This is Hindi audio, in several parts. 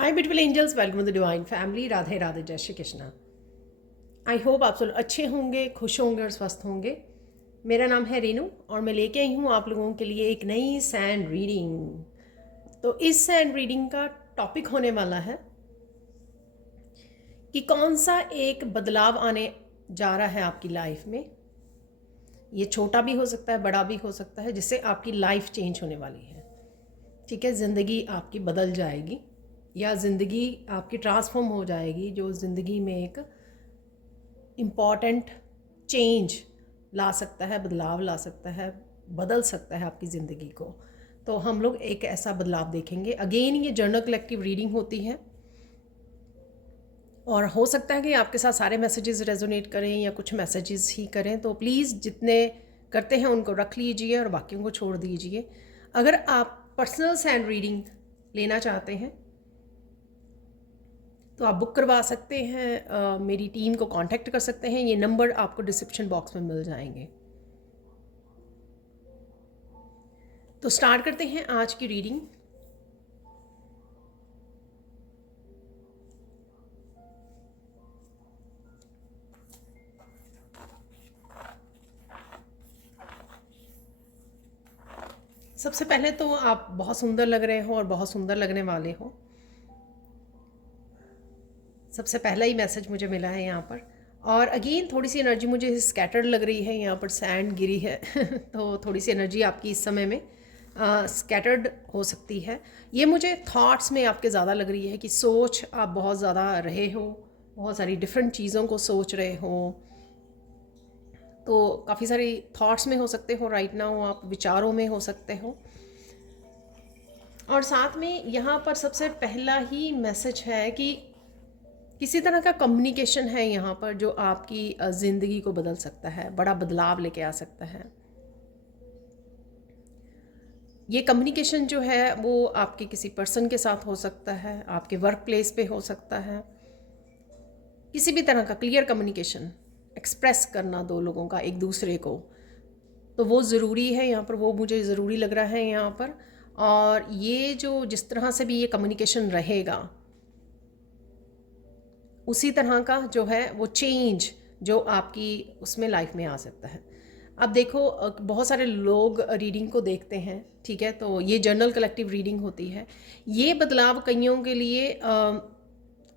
Hi beautiful angels, welcome to the divine family. Radhe Radhe, जय श्री कृष्णा। आई होप आप सब अच्छे होंगे, खुश होंगे और स्वस्थ होंगे। मेरा नाम है रेनू और मैं लेके आई हूँ आप लोगों के लिए एक नई सैंड रीडिंग। तो इस सैंड रीडिंग का टॉपिक होने वाला है कि कौन सा एक बदलाव आने जा रहा है आपकी लाइफ में। ये छोटा भी हो सकता है, बड़ा भी हो सकता है, जिससे आपकी लाइफ चेंज होने वाली है। ठीक है, ज़िंदगी आपकी बदल जाएगी या ज़िंदगी आपकी ट्रांसफॉर्म हो जाएगी, जो ज़िंदगी में एक इम्पॉर्टेंट चेंज ला सकता है, बदलाव ला सकता है, बदल सकता है आपकी ज़िंदगी को। तो हम लोग एक ऐसा बदलाव देखेंगे। अगेन ये जर्नल कलेक्टिव रीडिंग होती है और हो सकता है कि आपके साथ सारे मैसेजेस रेजोनेट करें या कुछ मैसेजेस ही करें। तो प्लीज़ जितने करते हैं उनको रख लीजिए और बाकियों को छोड़ दीजिए। अगर आप पर्सनल सैंड रीडिंग लेना चाहते हैं तो आप बुक करवा सकते हैं, मेरी टीम को कांटेक्ट कर सकते हैं। ये नंबर आपको डिस्क्रिप्शन बॉक्स में मिल जाएंगे। तो स्टार्ट करते हैं आज की रीडिंग। सबसे पहले तो आप बहुत सुंदर लग रहे हो और बहुत सुंदर लगने वाले हो। सबसे पहला ही मैसेज मुझे मिला है यहाँ पर। और अगेन थोड़ी सी एनर्जी मुझे स्कैटर्ड लग रही है, यहाँ पर सैंड गिरी है तो थोड़ी सी एनर्जी आपकी इस समय में स्कैटर्ड हो सकती है। ये मुझे थॉट्स में आपके ज़्यादा लग रही है कि सोच आप बहुत ज़्यादा रहे हो, बहुत सारी डिफरेंट चीज़ों को सोच रहे हो। तो काफ़ी सारी थॉट्स में हो सकते हो राइट नाउ, आप विचारों में हो सकते हो। और साथ में यहाँ पर सबसे पहला ही मैसेज है कि किसी तरह का कम्युनिकेशन है यहाँ पर जो आपकी ज़िंदगी को बदल सकता है, बड़ा बदलाव लेके आ सकता है। ये कम्युनिकेशन जो है वो आपके किसी पर्सन के साथ हो सकता है, आपके वर्क प्लेस पे हो सकता है। किसी भी तरह का क्लियर कम्युनिकेशन एक्सप्रेस करना दो लोगों का एक दूसरे को, तो वो ज़रूरी है यहाँ पर, वो मुझे ज़रूरी लग रहा है यहाँ पर। और ये जो जिस तरह से भी ये कम्युनिकेशन रहेगा उसी तरह का जो है वो चेंज जो आपकी उसमें लाइफ में आ सकता है। अब देखो बहुत सारे लोग रीडिंग को देखते हैं, ठीक है, तो ये जर्नल कलेक्टिव रीडिंग होती है। ये बदलाव कईयों के लिए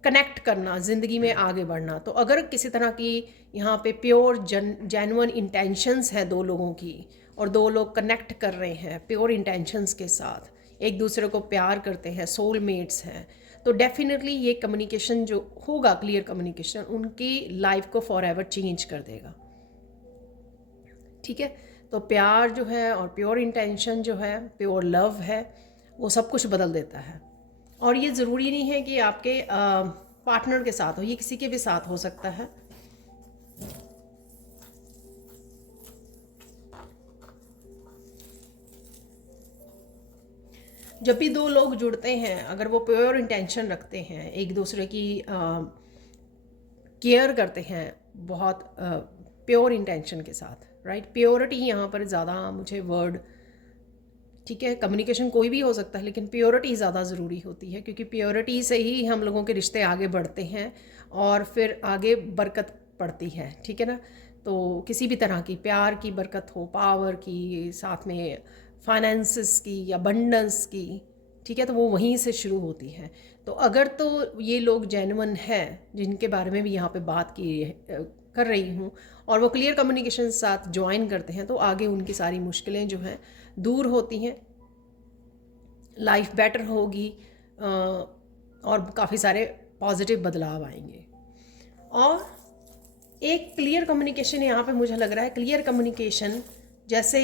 कनेक्ट करना, ज़िंदगी में आगे बढ़ना। तो अगर किसी तरह की यहाँ पे प्योर जेन्युइन इंटेंशंस है दो लोगों की और दो लोग कनेक्ट कर रहे हैं प्योर इंटेंशंस के साथ, एक दूसरे को प्यार करते हैं, सोलमेट्स हैं, तो डेफिनेटली ये कम्युनिकेशन जो होगा, क्लियर कम्युनिकेशन, उनकी लाइफ को फॉर एवर चेंज कर देगा। ठीक है, तो प्यार जो है और प्योर इंटेंशन जो है, प्योर लव है, वो सब कुछ बदल देता है। और ये ज़रूरी नहीं है कि आपके पार्टनर के साथ हो, ये किसी के भी साथ हो सकता है। जब भी दो लोग जुड़ते हैं, अगर वो प्योर इंटेंशन रखते हैं, एक दूसरे की केयर करते हैं बहुत प्योर इंटेंशन के साथ, राइट। प्योरिटी यहाँ पर ज़्यादा मुझे वर्ड, ठीक है, कम्युनिकेशन कोई भी हो सकता है लेकिन प्योरिटी ज़्यादा ज़रूरी होती है, क्योंकि प्योरिटी से ही हम लोगों के रिश्ते आगे बढ़ते हैं और फिर आगे बरकत पड़ती है, ठीक है ना। तो किसी भी तरह की प्यार की बरकत हो, पावर की, साथ में फाइनेंसिस की या बंडन्स की, ठीक है, तो वो वहीं से शुरू होती है। तो अगर तो ये लोग जेन्युइन हैं जिनके बारे में भी यहाँ पे बात की कर रही हूँ और वो क्लियर कम्युनिकेशन के साथ ज्वाइन करते हैं, तो आगे उनकी सारी मुश्किलें जो हैं दूर होती हैं, लाइफ बेटर होगी और काफ़ी सारे पॉजिटिव बदलाव आएंगे। और एक क्लियर कम्युनिकेशन यहाँ पे मुझे लग रहा है, क्लियर कम्युनिकेशन जैसे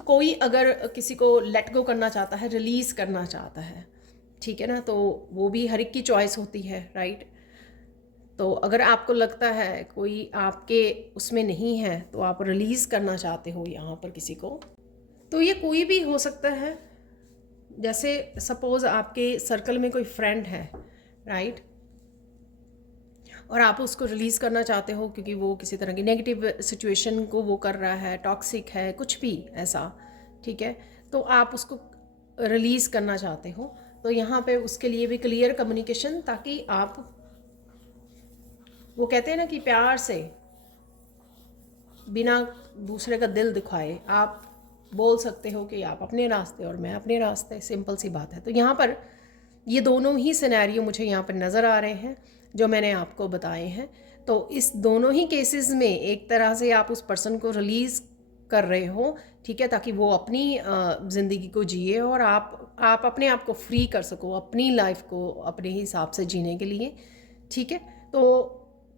कोई अगर किसी को लेट गो करना चाहता है, रिलीज़ करना चाहता है, ठीक है ना, तो वो भी हर एक की चॉइस होती है, राइट। तो अगर आपको लगता है कोई आपके उसमें नहीं है तो आप रिलीज़ करना चाहते हो यहाँ पर किसी को, तो ये कोई भी हो सकता है। जैसे सपोज़ आपके सर्कल में कोई फ्रेंड है, राइट, और आप उसको रिलीज़ करना चाहते हो क्योंकि वो किसी तरह की नेगेटिव सिचुएशन को वो कर रहा है, टॉक्सिक है, कुछ भी ऐसा, ठीक है, तो आप उसको रिलीज़ करना चाहते हो तो यहाँ पे उसके लिए भी क्लियर कम्युनिकेशन, ताकि आप, वो कहते हैं ना कि प्यार से बिना दूसरे का दिल दिखाए आप बोल सकते हो कि आप अपने रास्ते और मैं अपने रास्ते, सिंपल सी बात है। तो यहाँ पर ये दोनों ही सिनेरियो मुझे यहाँ पर नज़र आ रहे हैं जो मैंने आपको बताए हैं। तो इस दोनों ही केसेस में एक तरह से आप उस पर्सन को रिलीज़ कर रहे हो, ठीक है, ताकि वो अपनी ज़िंदगी को जिए और आप अपने आप को फ्री कर सको अपनी लाइफ को अपने हिसाब से जीने के लिए, ठीक है। तो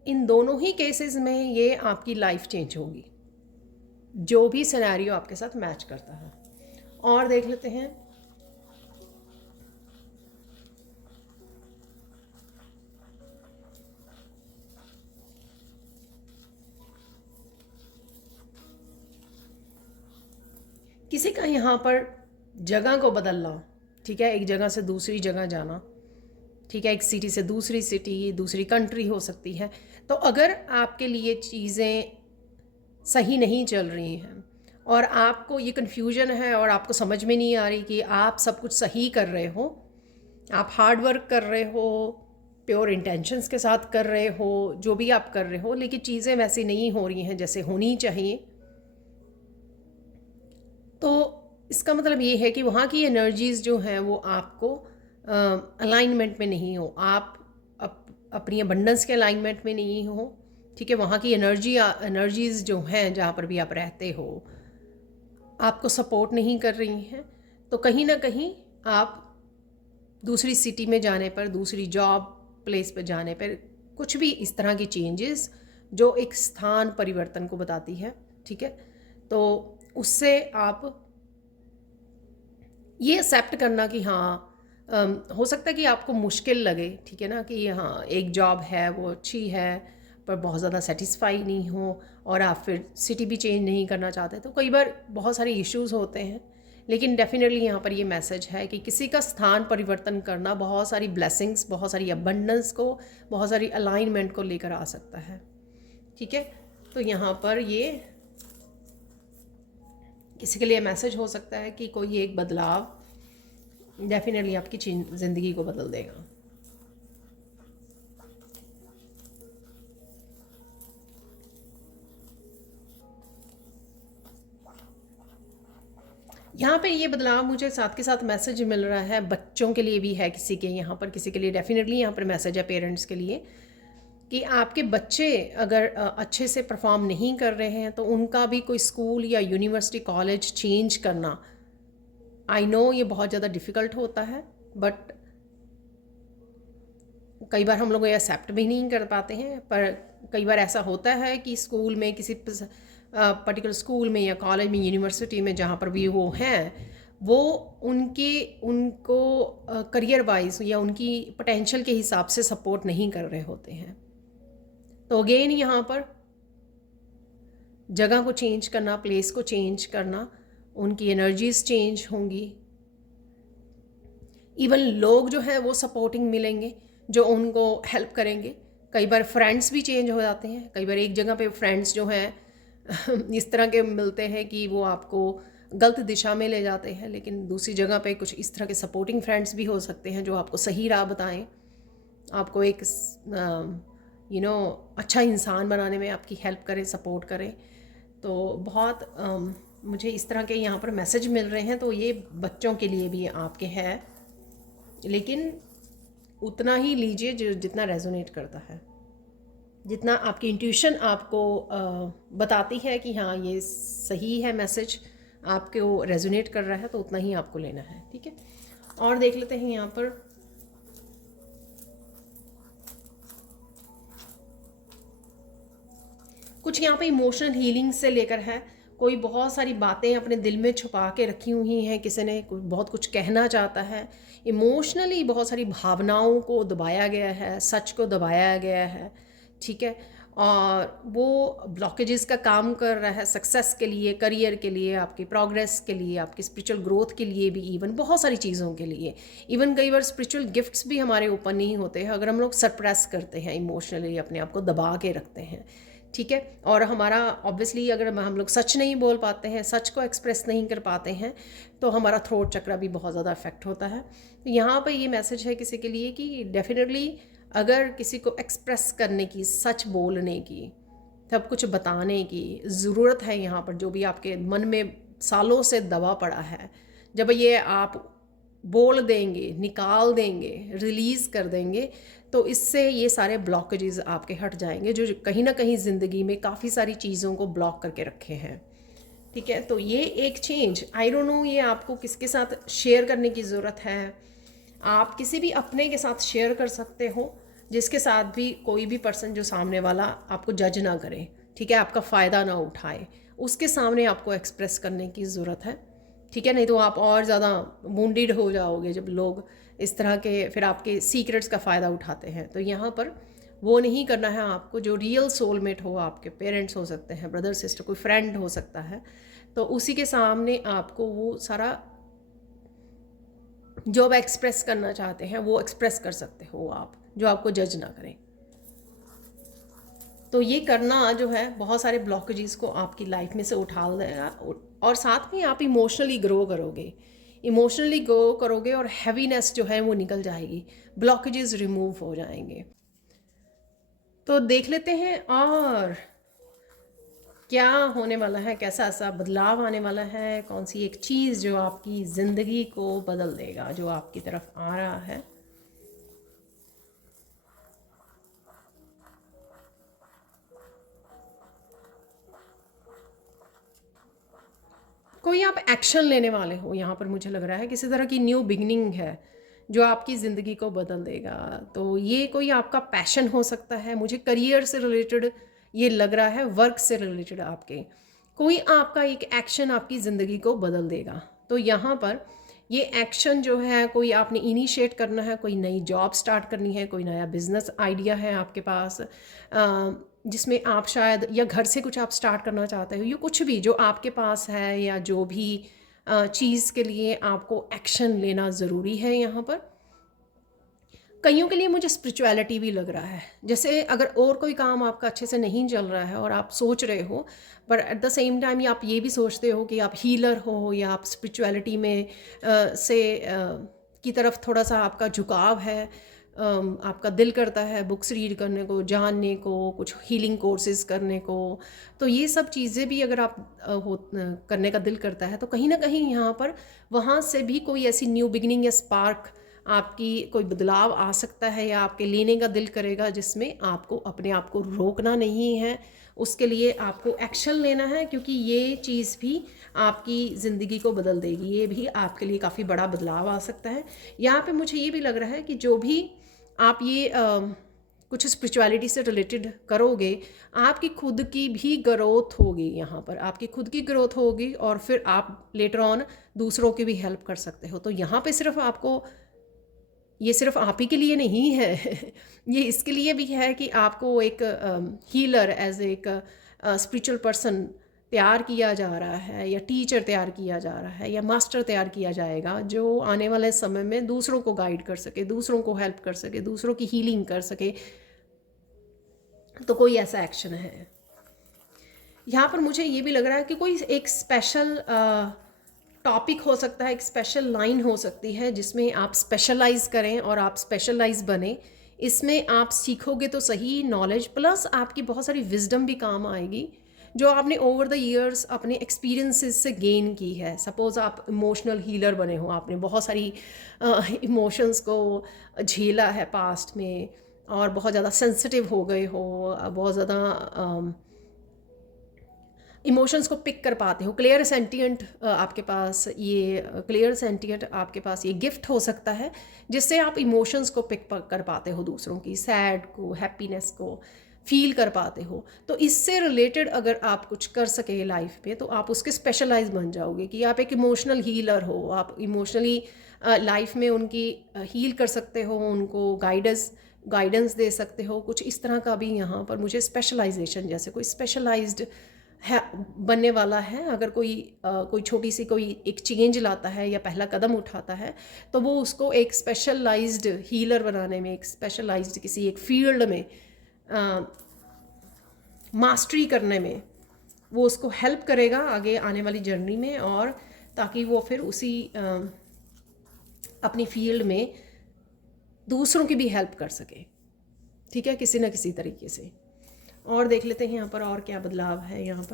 इन दोनों ही केसेस में ये आपकी लाइफ चेंज होगी, जो भी सिनेरियो आपके साथ मैच करता है। और देख लेते हैं किसी का यहाँ पर जगह को बदलना, ठीक है, एक जगह से दूसरी जगह जाना, ठीक है, एक सिटी से दूसरी सिटी, दूसरी कंट्री हो सकती है। तो अगर आपके लिए चीज़ें सही नहीं चल रही हैं और आपको ये कन्फ्यूजन है और आपको समझ में नहीं आ रही कि आप सब कुछ सही कर रहे हो, आप हार्ड वर्क कर रहे हो, प्योर इंटेंशंस के साथ कर रहे हो, जो भी आप कर रहे हो, लेकिन चीज़ें वैसी नहीं हो रही हैं जैसे होनी चाहिए, तो इसका मतलब ये है कि वहाँ की एनर्जीज़ जो हैं वो आपको अलाइनमेंट में नहीं हो, आप अपनी अबंडेंस के अलाइनमेंट में नहीं हो, ठीक है। वहाँ की एनर्जीज़ जो हैं जहाँ पर भी आप रहते हो आपको सपोर्ट नहीं कर रही हैं। तो कहीं ना कहीं आप दूसरी सिटी में जाने पर, दूसरी जॉब प्लेस पर जाने पर, कुछ भी इस तरह की चेंजेस जो एक स्थान परिवर्तन को बताती है, ठीक है, तो उससे आप ये एक्सेप्ट करना कि हाँ, हो सकता है कि आपको मुश्किल लगे, ठीक है ना, कि हाँ एक जॉब है वो अच्छी है पर बहुत ज़्यादा सेटिस्फाई नहीं हो और आप फिर सिटी भी चेंज नहीं करना चाहते, तो कई बार बहुत सारे इश्यूज़ होते हैं। लेकिन डेफिनेटली यहाँ पर ये मैसेज है कि किसी का स्थान परिवर्तन करना बहुत सारी ब्लेसिंग्स, बहुत सारी अबंडेंस को, बहुत सारी अलाइनमेंट को लेकर आ सकता है, ठीक है। तो यहाँ पर ये किसी के लिए मैसेज हो सकता है कि कोई एक बदलाव डेफिनेटली आपकी ज़िंदगी को बदल देगा। यहाँ पे ये बदलाव मुझे साथ के साथ मैसेज मिल रहा है, बच्चों के लिए भी है, किसी के यहाँ पर, किसी के लिए डेफिनेटली यहाँ पर मैसेज है पेरेंट्स के लिए कि आपके बच्चे अगर अच्छे से परफॉर्म नहीं कर रहे हैं तो उनका भी कोई स्कूल या यूनिवर्सिटी कॉलेज चेंज करना, आई नो ये बहुत ज़्यादा डिफ़िकल्ट होता है, बट कई बार हम लोग ये एक्सेप्ट भी नहीं कर पाते हैं। पर कई बार ऐसा होता है कि स्कूल में, किसी पर्टिकुलर स्कूल में या कॉलेज में, यूनिवर्सिटी में, जहाँ पर भी वो हैं, वो उनको करियर वाइज या उनकी पोटेंशियल के हिसाब से सपोर्ट नहीं कर रहे होते हैं। तो अगेन यहाँ पर जगह को चेंज करना, प्लेस को चेंज करना, उनकी एनर्जीज चेंज होंगी, इवन लोग जो है वो सपोर्टिंग मिलेंगे जो उनको हेल्प करेंगे। कई बार फ्रेंड्स भी चेंज हो जाते हैं, कई बार एक जगह पे फ्रेंड्स जो हैं इस तरह के मिलते हैं कि वो आपको गलत दिशा में ले जाते हैं, लेकिन दूसरी जगह पे कुछ इस तरह के सपोर्टिंग फ्रेंड्स भी हो सकते हैं जो आपको सही राह बताएं, आपको एक अच्छा इंसान बनाने में आपकी हेल्प करें, सपोर्ट करें। तो बहुत मुझे इस तरह के यहाँ पर मैसेज मिल रहे हैं। तो ये बच्चों के लिए भी आपके हैं, लेकिन उतना ही लीजिए जितना रेजोनेट करता है, जितना आपकी इंट्यूशन आपको बताती है कि हाँ ये सही है, मैसेज आपको रेजोनेट कर रहा है, तो उतना ही आपको लेना है, ठीक है। और देख लेते हैं यहाँ पर कुछ यहाँ पे इमोशनल हीलिंग से लेकर है। कोई बहुत सारी बातें अपने दिल में छुपा के रखी हुई हैं, किसी ने बहुत कुछ कहना चाहता है, इमोशनली बहुत सारी भावनाओं को दबाया गया है, सच को दबाया गया है, ठीक है। और वो ब्लॉकेजेस का काम कर रहा है सक्सेस के लिए, करियर के लिए, आपकी प्रोग्रेस के लिए, आपकी स्पिरिचुअल ग्रोथ के लिए भी, इवन बहुत सारी चीज़ों के लिए। इवन कई बार स्पिरिचुअल गिफ्ट्स भी हमारे ऊपर नहीं होते हैं अगर हम लोग सरप्रेस करते हैं, इमोशनली अपने आप को दबा के रखते हैं, ठीक है। और हमारा ऑब्वियसली अगर हम लोग सच नहीं बोल पाते हैं, सच को एक्सप्रेस नहीं कर पाते हैं, तो हमारा थ्रोट चक्र भी बहुत ज़्यादा अफेक्ट होता है। तो यहाँ पर ये मैसेज है किसी के लिए कि डेफिनेटली अगर किसी को एक्सप्रेस करने की, सच बोलने की, सब कुछ बताने की ज़रूरत है, यहाँ पर जो भी आपके मन में सालों से दबा पड़ा है, जब ये आप बोल देंगे, निकाल देंगे, रिलीज़ कर देंगे, तो इससे ये सारे ब्लॉकेजेस आपके हट जाएंगे जो कहीं ना कहीं ज़िंदगी में काफ़ी सारी चीज़ों को ब्लॉक करके रखे हैं। ठीक है, तो ये एक चेंज, आई डोंट नो ये आपको किसके साथ शेयर करने की ज़रूरत है। आप किसी भी अपने के साथ शेयर कर सकते हो, जिसके साथ भी कोई भी पर्सन जो सामने वाला आपको जज ना करे, ठीक है, आपका फ़ायदा ना उठाए, उसके सामने आपको एक्सप्रेस करने की ज़रूरत है। ठीक है, नहीं तो आप और ज़्यादा वुंडेड हो जाओगे जब लोग इस तरह के फिर आपके सीक्रेट्स का फ़ायदा उठाते हैं। तो यहाँ पर वो नहीं करना है आपको। जो रियल सोलमेट हो, आपके पेरेंट्स हो सकते हैं, ब्रदर सिस्टर, कोई फ्रेंड हो सकता है, तो उसी के सामने आपको वो सारा जो आप एक्सप्रेस करना चाहते हैं वो एक्सप्रेस कर सकते हो आप, जो आपको जज ना करें। तो ये करना जो है बहुत सारे ब्लॉकेजेस को आपकी लाइफ में से उठा देगा, और साथ में आप इमोशनली ग्रो करोगे, इमोशनली ग्रो करोगे और हैवीनेस जो है वो निकल जाएगी, ब्लॉकेजेस रिमूव हो जाएंगे। तो देख लेते हैं और क्या होने वाला है, कैसा ऐसा बदलाव आने वाला है, कौन सी एक चीज़ जो आपकी ज़िंदगी को बदल देगा, जो आपकी तरफ आ रहा है। कोई आप एक्शन लेने वाले हो, यहाँ पर मुझे लग रहा है किसी तरह की न्यू बिगनिंग है जो आपकी ज़िंदगी को बदल देगा। तो ये कोई आपका पैशन हो सकता है, मुझे करियर से रिलेटेड ये लग रहा है, वर्क से रिलेटेड आपके कोई आपका एक एक्शन आपकी ज़िंदगी को बदल देगा। तो यहाँ पर ये एक्शन जो है कोई आपने इनिशिएट करना है, कोई नई जॉब स्टार्ट करनी है, कोई नया बिजनेस आइडिया है आपके पास, जिसमें आप शायद या घर से कुछ आप स्टार्ट करना चाहते हो, या कुछ भी जो आपके पास है, या जो भी चीज़ के लिए आपको एक्शन लेना ज़रूरी है। यहाँ पर कईयों के लिए मुझे स्पिरिचुअलिटी भी लग रहा है, जैसे अगर और कोई काम आपका अच्छे से नहीं चल रहा है और आप सोच रहे हो, पर एट द सेम टाइम आप ये भी सोचते हो कि आप हीलर हो, या आप स्पिरिचुअलिटी में की तरफ थोड़ा सा आपका झुकाव है, आपका दिल करता है बुक्स रीड करने को, जानने को, कुछ हीलिंग कोर्सेज करने को, तो ये सब चीज़ें भी अगर आप करने का दिल करता है, तो कहीं ना कहीं यहाँ पर वहाँ से भी कोई ऐसी न्यू बिगिनिंग या स्पार्क, आपकी कोई बदलाव आ सकता है, या आपके लेने का दिल करेगा, जिसमें आपको अपने आप को रोकना नहीं है, उसके लिए आपको एक्शन लेना है, क्योंकि ये चीज़ भी आपकी ज़िंदगी को बदल देगी, ये भी आपके लिए काफ़ी बड़ा बदलाव आ सकता है। यहाँ पे मुझे ये भी लग रहा है कि जो भी आप ये कुछ स्पिरिचुअलिटी से रिलेटेड करोगे, आपकी खुद की भी ग्रोथ होगी, यहाँ पर आपकी खुद की ग्रोथ होगी, और फिर आप लेटर ऑन दूसरों की भी हेल्प कर सकते हो। तो यहाँ पे सिर्फ आपको, ये सिर्फ आप ही के लिए नहीं है ये इसके लिए भी है कि आपको एक हीलर, एज एक स्पिरिचुअल पर्सन तैयार किया जा रहा है, या टीचर तैयार किया जा रहा है, या मास्टर तैयार किया जाएगा, जो आने वाले समय में दूसरों को गाइड कर सके, दूसरों को हेल्प कर सके, दूसरों की हीलिंग कर सके। तो कोई ऐसा एक्शन है यहाँ पर। मुझे ये भी लग रहा है कि कोई एक स्पेशल टॉपिक हो सकता है, एक स्पेशल लाइन हो सकती है, जिसमें आप स्पेशलाइज करें और आप स्पेशलाइज बने। इसमें आप सीखोगे तो सही नॉलेज, प्लस आपकी बहुत सारी विजडम भी काम आएगी, जो आपने ओवर द ईयर्स अपने एक्सपीरियंसेस से गेन की है। सपोज़ आप इमोशनल हीलर बने हो, आपने बहुत सारी इमोशंस को झेला है पास्ट में, और बहुत ज़्यादा सेंसिटिव हो गए हो, बहुत ज़्यादा इमोशंस को पिक कर पाते हो, क्लियर सेंटिएंट आपके पास, ये क्लियर सेंटिएंट आपके पास ये गिफ्ट हो सकता है, जिससे आप इमोशंस को पिक कर पाते हो, दूसरों की सैड को, हैप्पीनेस को फील कर पाते हो। तो इससे रिलेटेड अगर आप कुछ कर सके लाइफ में, तो आप उसके स्पेशलाइज बन जाओगे, कि आप एक इमोशनल हीलर हो, आप इमोशनली लाइफ में उनकी हील कर सकते हो, उनको गाइडेंस दे सकते हो। कुछ इस तरह का भी यहाँ पर मुझे स्पेशलाइजेशन, जैसे कोई स्पेशलाइज्ड है बनने वाला है। अगर कोई छोटी सी कोई एक चेंज लाता है या पहला कदम उठाता है, तो वो उसको एक स्पेशलाइज्ड हीलर बनाने में, एक स्पेशलाइज्ड किसी एक फील्ड में मास्टरी करने में वो उसको हेल्प करेगा आगे आने वाली जर्नी में, और ताकि वो फिर उसी अपनी फील्ड में दूसरों की भी हेल्प कर सके, ठीक है, किसी ना किसी तरीके से। और देख लेते हैं यहाँ पर और क्या बदलाव है। यहाँ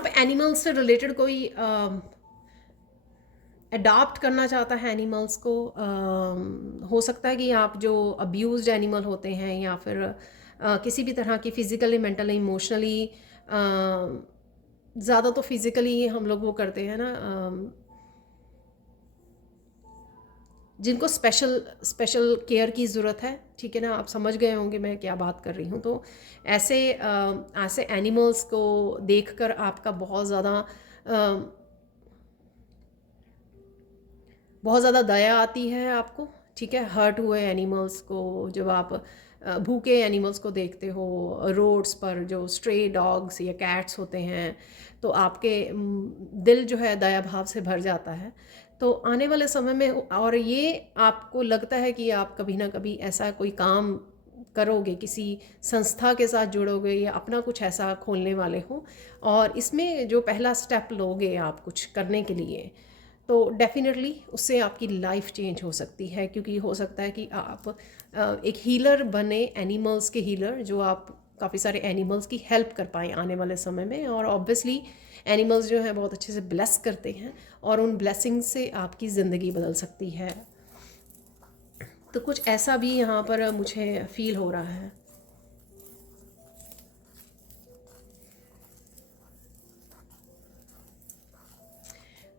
पर एनिमल्स से रिलेटेड कोई अडॉप्ट करना चाहता है एनिमल्स को। हो सकता है कि आप जो अब्यूज्ड एनिमल होते हैं या फिर किसी भी तरह की फ़िज़िकली, मेंटली, इमोशनली, ज़्यादा तो फिज़िकली हम लोग वो करते हैं ना, जिनको स्पेशल केयर की ज़रूरत है, ठीक है ना, आप समझ गए होंगे मैं क्या बात कर रही हूँ। तो ऐसे एनिमल्स को देखकर आपका बहुत ज़्यादा दया आती है आपको, ठीक है। हर्ट हुए एनिमल्स को, जब आप भूखे एनिमल्स को देखते हो रोड्स पर, जो स्ट्रे डॉग्स या कैट्स होते हैं, तो आपके दिल जो है दया भाव से भर जाता है। तो आने वाले समय में, और ये आपको लगता है कि आप कभी ना कभी ऐसा कोई काम करोगे, किसी संस्था के साथ जुड़ोगे या अपना कुछ ऐसा खोलने वाले हो, और इसमें जो पहला स्टेप लोगे आप कुछ करने के लिए, तो डेफिनेटली उससे आपकी लाइफ चेंज हो सकती है। क्योंकि हो सकता है कि आप एक हीलर बने, एनिमल्स के हीलर, जो आप काफ़ी सारे एनिमल्स की हेल्प कर पाएँ आने वाले समय में। और ऑब्वियसली एनिमल्स जो हैं बहुत अच्छे से ब्लेस करते हैं, और उन ब्लेसिंग से आपकी ज़िंदगी बदल सकती है। तो कुछ ऐसा भी यहाँ पर मुझे फील हो रहा है।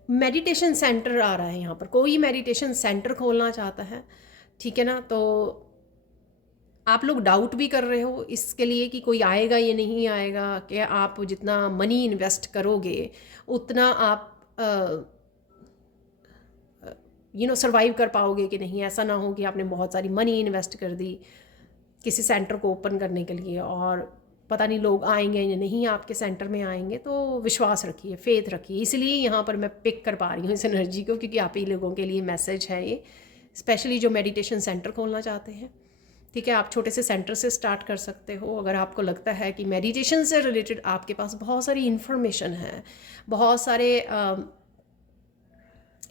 मेडिटेशन सेंटर आ रहा है यहाँ पर, कोई मेडिटेशन सेंटर खोलना चाहता है, ठीक है ना। तो आप लोग डाउट भी कर रहे हो इसके लिए कि कोई आएगा या नहीं आएगा, कि आप जितना मनी इन्वेस्ट करोगे उतना आप सर्वाइव कर पाओगे कि नहीं। ऐसा ना हो कि आपने बहुत सारी मनी इन्वेस्ट कर दी किसी सेंटर को ओपन करने के लिए, और पता नहीं लोग आएंगे या नहीं आपके सेंटर में आएंगे। तो विश्वास रखिए, फेथ रखिए। इसलिए यहाँ पर मैं पिक कर पा रही हूँ इस एनर्जी को, क्योंकि आप ही लोगों के लिए मैसेज है ये, स्पेशली जो मेडिटेशन सेंटर खोलना चाहते हैं, ठीक है। आप छोटे से सेंटर से स्टार्ट कर सकते हो। अगर आपको लगता है कि मेडिटेशन से रिलेटेड आपके पास बहुत सारी इन्फॉर्मेशन है, बहुत सारे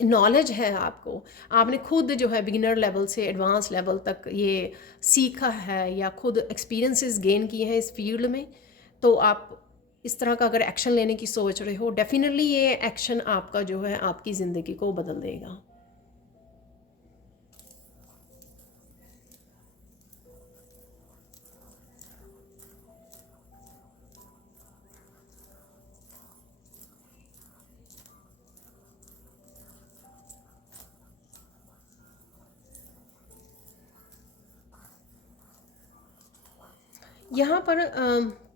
नॉलेज है, आपने खुद जो है बिगिनर लेवल से एडवांस लेवल तक ये सीखा है या खुद एक्सपीरियंसेस गेन किए हैं इस फील्ड में, तो आप इस तरह का अगर एक्शन लेने की सोच रहे हो, डेफिनेटली ये एक्शन आपका जो है आपकी ज़िंदगी को बदल देगा। यहाँ पर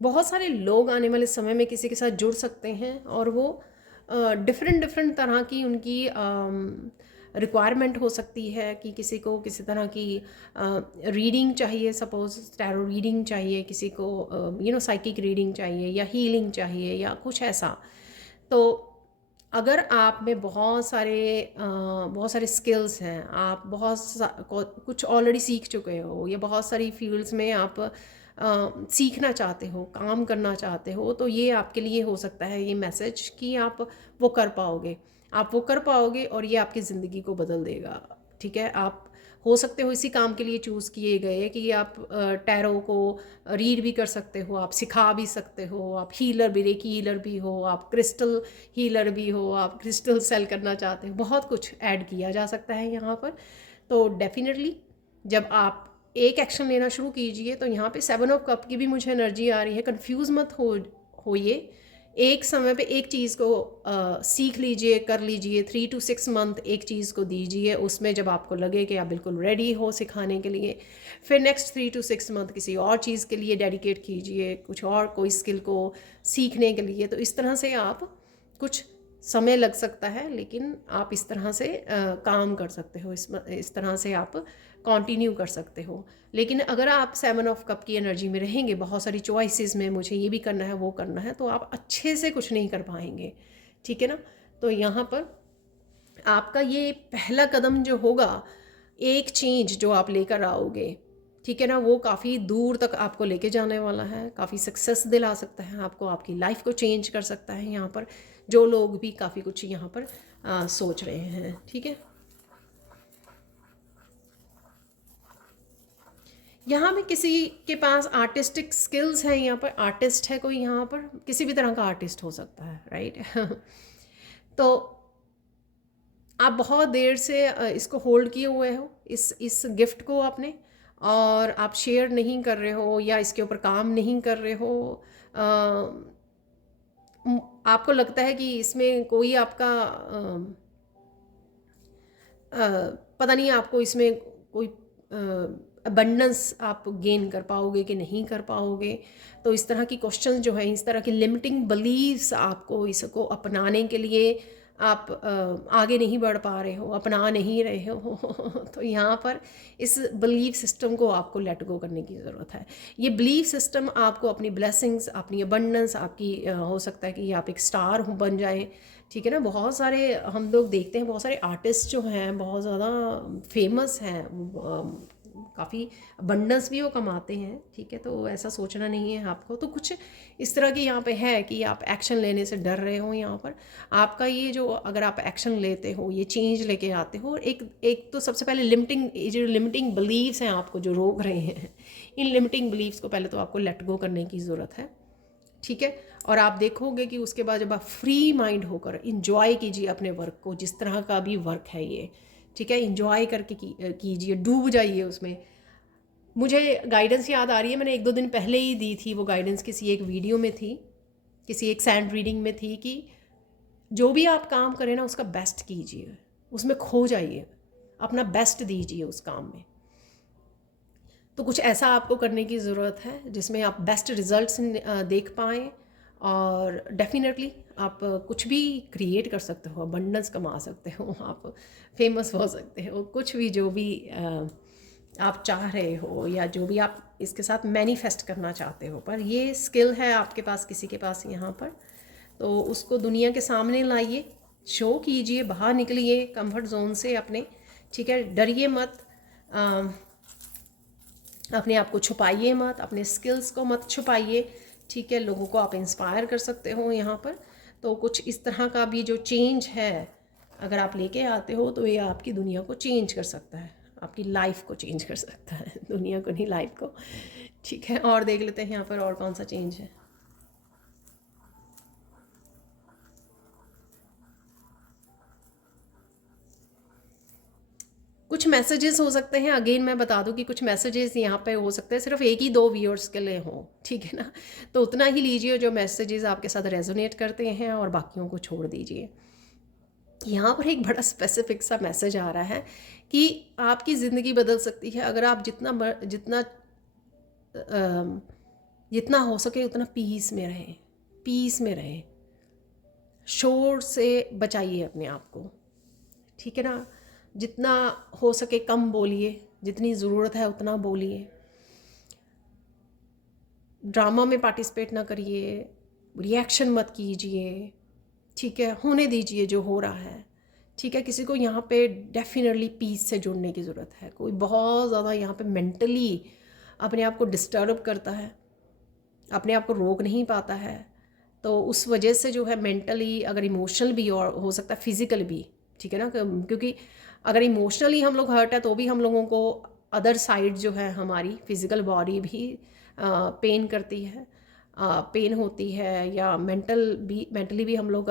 बहुत सारे लोग आने वाले समय में किसी के साथ जुड़ सकते हैं, और वो डिफरेंट डिफरेंट तरह की उनकी रिक्वायरमेंट हो सकती है। कि किसी को किसी तरह की रीडिंग चाहिए, सपोज टैरो रीडिंग चाहिए, किसी को साइकिक रीडिंग चाहिए, या हीलिंग चाहिए, या कुछ ऐसा। तो अगर आप में बहुत सारे स्किल्स हैं, आप कुछ ऑलरेडी सीख चुके हो, या बहुत सारी फील्ड्स में आप सीखना चाहते हो, काम करना चाहते हो, तो ये आपके लिए हो सकता है ये मैसेज कि आप वो कर पाओगे। और ये आपकी ज़िंदगी को बदल देगा, ठीक है। आप हो सकते हो इसी काम के लिए चूज़ किए गए कि आप टैरो को रीड भी कर सकते हो, आप सिखा भी सकते हो, आप हीलर भी, रेकी हीलर भी हो, आप क्रिस्टल हीलर भी हो, आप क्रिस्टल सेल करना चाहते हो, बहुत कुछ ऐड किया जा सकता है यहाँ पर। तो डेफिनेटली जब आप एक एक्शन लेना शुरू कीजिए, तो यहाँ पे 7 ऑफ कप की भी मुझे एनर्जी आ रही है। कंफ्यूज मत होइए, एक समय पे एक चीज़ को सीख लीजिए, कर लीजिए। 3 to 6 मंथ एक चीज़ को दीजिए, उसमें जब आपको लगे कि आप बिल्कुल रेडी हो सिखाने के लिए, फिर नेक्स्ट 3 to 6 मंथ किसी और चीज़ के लिए डेडिकेट कीजिए, कुछ और कोई स्किल को सीखने के लिए। तो इस तरह से आप कुछ समय लग सकता है, लेकिन आप इस तरह से काम कर सकते हो, इस तरह से आप कंटिन्यू कर सकते हो। लेकिन अगर आप 7 ऑफ कप की एनर्जी में रहेंगे, बहुत सारी चॉइसेस में, मुझे ये भी करना है, वो करना है, तो आप अच्छे से कुछ नहीं कर पाएंगे, ठीक है ना। तो यहाँ पर आपका ये पहला कदम जो होगा, एक चेंज जो आप लेकर आओगे, ठीक है ना, वो काफ़ी दूर तक आपको लेके जाने वाला है, काफ़ी सक्सेस दिला सकता है आपको, आपकी लाइफ को चेंज कर सकता है। यहाँ पर जो लोग भी काफ़ी कुछ यहाँ पर सोच रहे हैं, ठीक है। यहाँ पे किसी के पास आर्टिस्टिक स्किल्स हैं, यहाँ पर आर्टिस्ट है कोई, यहाँ पर किसी भी तरह का आर्टिस्ट हो सकता है, राइट। तो आप बहुत देर से इसको होल्ड किए हुए हो, इस गिफ्ट को आपने, और आप शेयर नहीं कर रहे हो या इसके ऊपर काम नहीं कर रहे हो। अ, आपको लगता है कि इसमें कोई आपका पता नहीं आपको इसमें कोई अबंडेंस आप गेन कर पाओगे कि नहीं कर पाओगे। तो इस तरह की क्वेश्चन जो है, इस तरह की लिमिटिंग बिलीव्स आपको इसको अपनाने के लिए आप आगे नहीं बढ़ पा रहे हो, अपना नहीं रहे हो। तो यहाँ पर इस बिलीफ सिस्टम को आपको लेट गो करने की ज़रूरत है। ये बिलीफ सिस्टम आपको अपनी ब्लेसिंग्स, अपनी अबंडेंस, आपकी हो सकता है कि आप एक स्टार बन जाए, ठीक है ना। बहुत सारे हम लोग देखते हैं, बहुत सारे आर्टिस्ट जो हैं बहुत ज़्यादा फेमस हैं, काफ़ी अबंडेंस भी वो कमाते हैं, ठीक है। तो ऐसा सोचना नहीं है आपको। तो कुछ इस तरह की यहाँ पे है कि आप एक्शन लेने से डर रहे हो। यहाँ पर आपका ये जो, अगर आप एक्शन लेते हो, ये चेंज लेके आते हो, एक तो सबसे पहले जो लिमिटिंग बिलीव्स हैं आपको जो रोक रहे हैं, इन लिमिटिंग बिलीव्स को पहले तो आपको लेट गो करने की ज़रूरत है, ठीक है। और आप देखोगे कि उसके बाद जब आप फ्री माइंड होकर इंजॉय कीजिए अपने वर्क को, जिस तरह का भी वर्क है ये, ठीक है, इंजॉय करके कीजिए, डूब जाइए उसमें। मुझे गाइडेंस याद आ रही है, मैंने 1-2 दिन पहले ही दी थी वो गाइडेंस, किसी एक वीडियो में थी, किसी एक सैंड रीडिंग में थी, कि जो भी आप काम करें ना उसका बेस्ट कीजिए, उसमें खो जाइए, अपना बेस्ट दीजिए उस काम में। तो कुछ ऐसा आपको करने की ज़रूरत है जिसमें आप बेस्ट रिजल्ट्स देख पाएँ, और डेफिनेटली आप कुछ भी क्रिएट कर सकते हो, अबंडेंस कमा सकते हो, आप फेमस हो सकते हो, कुछ भी जो भी आप चाह रहे हो, या जो भी आप इसके साथ मैनिफेस्ट करना चाहते हो। पर ये स्किल है आपके पास, किसी के पास यहाँ पर, तो उसको दुनिया के सामने लाइए, शो कीजिए, बाहर निकलिए कंफर्ट जोन से अपने, ठीक है। डरिए मत, अपने आप को छुपाइए मत, अपने स्किल्स को मत छुपाइए, ठीक है। लोगों को आप इंस्पायर कर सकते हो यहाँ पर। तो कुछ इस तरह का भी जो चेंज है अगर आप लेके आते हो, तो ये आपकी दुनिया को चेंज कर सकता है, आपकी लाइफ को चेंज कर सकता है, दुनिया को नहीं, लाइफ को, ठीक है। और देख लेते हैं यहाँ पर और कौन सा चेंज है। कुछ मैसेजेस हो सकते हैं, अगेन मैं बता दूं कि कुछ मैसेजेस यहाँ पे हो सकते हैं सिर्फ 1 ही 2 व्यूअर्स के लिए हो, ठीक है ना। तो उतना ही लीजिए जो मैसेजेस आपके साथ रेजोनेट करते हैं, और बाकियों को छोड़ दीजिए। यहाँ पर एक बड़ा स्पेसिफिक सा मैसेज आ रहा है कि आपकी ज़िंदगी बदल सकती है अगर आप जितना जितना हो सके उतना पीस में रहें, पीस में रहें, शोर से बचाइए अपने आप को, ठीक है ना। जितना हो सके कम बोलिए, जितनी ज़रूरत है उतना बोलिए, ड्रामा में पार्टिसिपेट ना करिए, रिएक्शन मत कीजिए, ठीक है। होने दीजिए जो हो रहा है, ठीक है। किसी को यहाँ पे डेफिनेटली पीस से जुड़ने की ज़रूरत है। कोई बहुत ज़्यादा यहाँ पे मेंटली अपने आप को डिस्टर्ब करता है, अपने आप को रोक नहीं पाता है, तो उस वजह से जो है मेंटली, अगर इमोशनल भी और हो सकता है फिज़िकल भी, ठीक है ना। क्योंकि अगर इमोशनली हम लोग हर्ट है तो भी हम लोगों को अदर साइड जो है हमारी फिज़िकल बॉडी भी पेन करती है, पेन होती है, या मेंटली भी हम लोग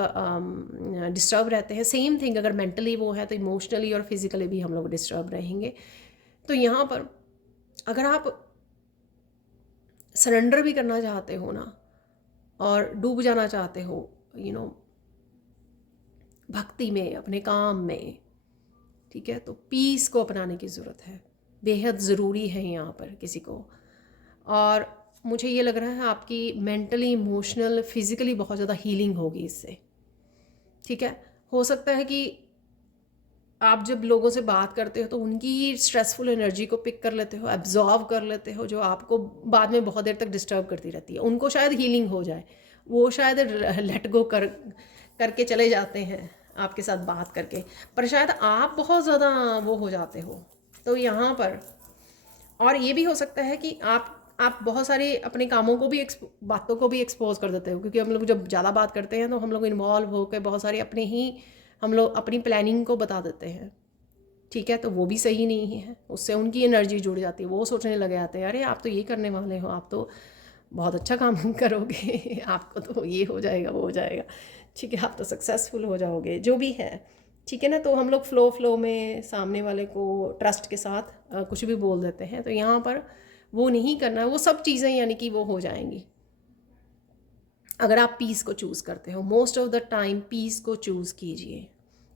डिस्टर्ब रहते हैं। सेम थिंग, अगर मेंटली वो है तो इमोशनली और फिज़िकली भी हम लोग डिस्टर्ब रहेंगे। तो यहाँ पर अगर आप सरेंडर भी करना चाहते हो ना, और डूब जाना चाहते हो भक्ति में, अपने काम में, ठीक है, तो पीस को अपनाने की ज़रूरत है, बेहद ज़रूरी है यहाँ पर किसी को। और मुझे ये लग रहा है आपकी मेंटली, इमोशनल, फिज़िकली बहुत ज़्यादा हीलिंग होगी इससे, ठीक है। हो सकता है कि आप जब लोगों से बात करते हो तो उनकी स्ट्रेसफुल एनर्जी को पिक कर लेते हो, एब्जॉर्व कर लेते हो, जो आपको बाद में बहुत देर तक डिस्टर्ब करती रहती है। उनको शायद हीलिंग हो जाए, वो शायद लेट गो करके चले जाते हैं आपके साथ बात करके, पर शायद आप बहुत ज़्यादा वो हो जाते हो। तो यहाँ पर और ये भी हो सकता है कि आप बहुत सारे अपने कामों को भी बातों को भी एक्सपोज कर देते हो, क्योंकि हम लोग जब ज़्यादा बात करते हैं तो हम लोग इन्वॉल्व होकर बहुत सारे अपने ही हम लोग अपनी प्लानिंग को बता देते हैं। ठीक है, तो वो भी सही नहीं है, उससे उनकी एनर्जी जुड़ जाती है, वो सोचने लग जाते हैं अरे आप तो ये करने वाले हो, आप तो बहुत अच्छा काम करोगे आपको तो ये हो जाएगा वो हो जाएगा, ठीक है, आप तो सक्सेसफुल हो जाओगे, जो भी है। ठीक है ना, तो हम लोग फ्लो में सामने वाले को ट्रस्ट के साथ कुछ भी बोल देते हैं। तो यहाँ पर वो नहीं करना, वो सब चीज़ें यानी कि वो हो जाएंगी अगर आप पीस को चूज़ करते हो। Most of the time peace को चूज़ कीजिए।